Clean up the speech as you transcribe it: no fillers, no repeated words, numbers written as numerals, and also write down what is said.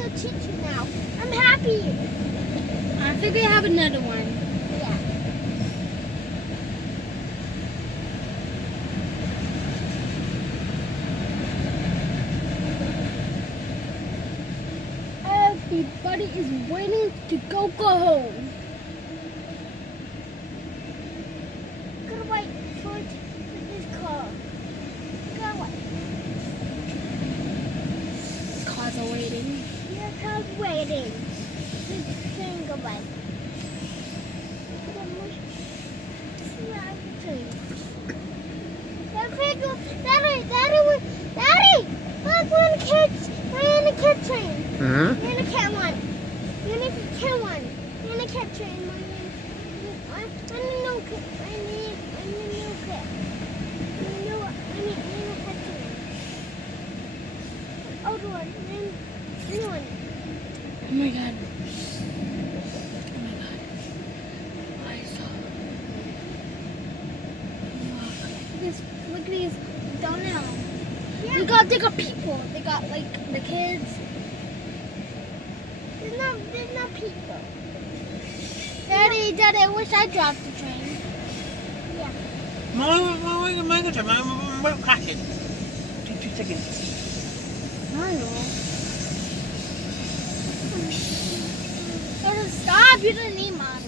have to teach you now. I'm happy. I think I have another one. Yeah. Everybody is waiting to go home. Gotta wait for this car. Gotta wait. Cars are waiting. Your car's waiting. This train go by. Daddy! Look, we're in a kid train. Uh-huh. You're in a cat one. You're in a cat one. You're in a cat train. I'm a new kid. I'm a new kid. I'm a cat train. Old one. New one. Oh my god. Oh my god. I saw. Look at these donuts. Yeah. They got people. They got like the kids. There's no people. Daddy, I wish I dropped the train. Yeah. My cracking. 2 seconds. I know. Stop, you didn't need mine.